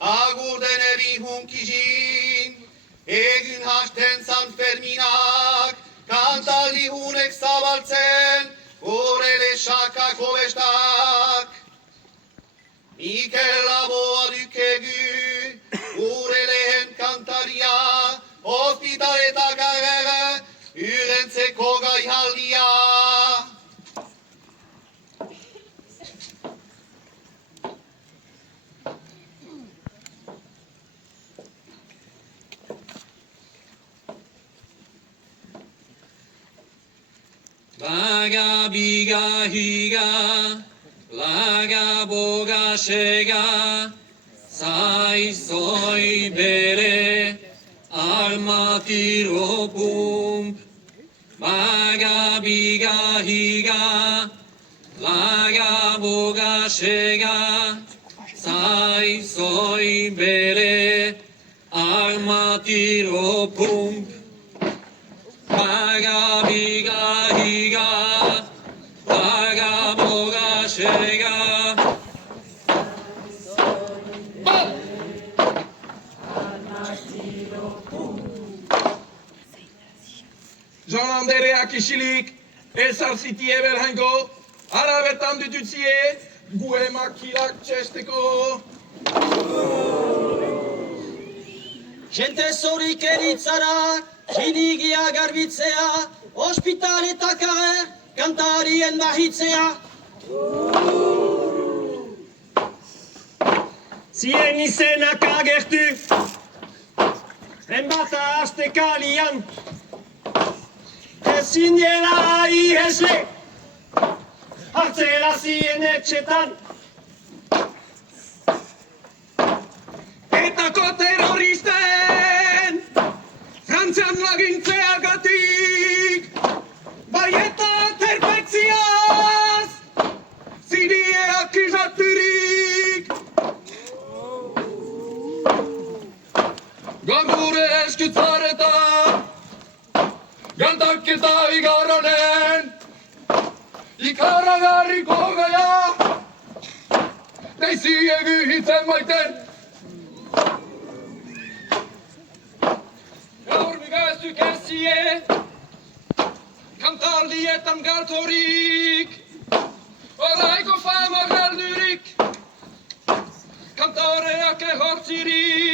agur deneri hunkizin, egin hasten San Ferminak, kantaldi hunek zabaltzen, gure lesakak hobestak. Mikel Laboa dukegu, gure lehen kantaria, ospitaletak agere, urentzeko gaihaldia. Laga biga higa, laga boga shega, sai soi bere, armatiro pump. Laga biga higa, laga boga shega, sai soi bere, armatiro pump. Laga biga higa, laga boga shega. Jean-Andereak isilik, ezartziti eberhango, arabetan dututzie, gue makilak txesteko. Jente zorik eritzara, jinigia garbitzea, ospitaletak ager, kantarien bahitzea. Zien izenak agertu, enbata aste kalian, ezin dela ihesle, hartzela zien etxetan. Etako terroristen, Frantzian lagintzeagatik, bai eta terpetziaz, zirieak izaturik. Gambure eskutzareta, gantak eta igarronen, ikaragarriko gaia, deiziegu hitzen baiten. Gaur bigaztuk ezie, kantaldietan galtorik, oraiko fama galdurik, kantoreak ehortzirik.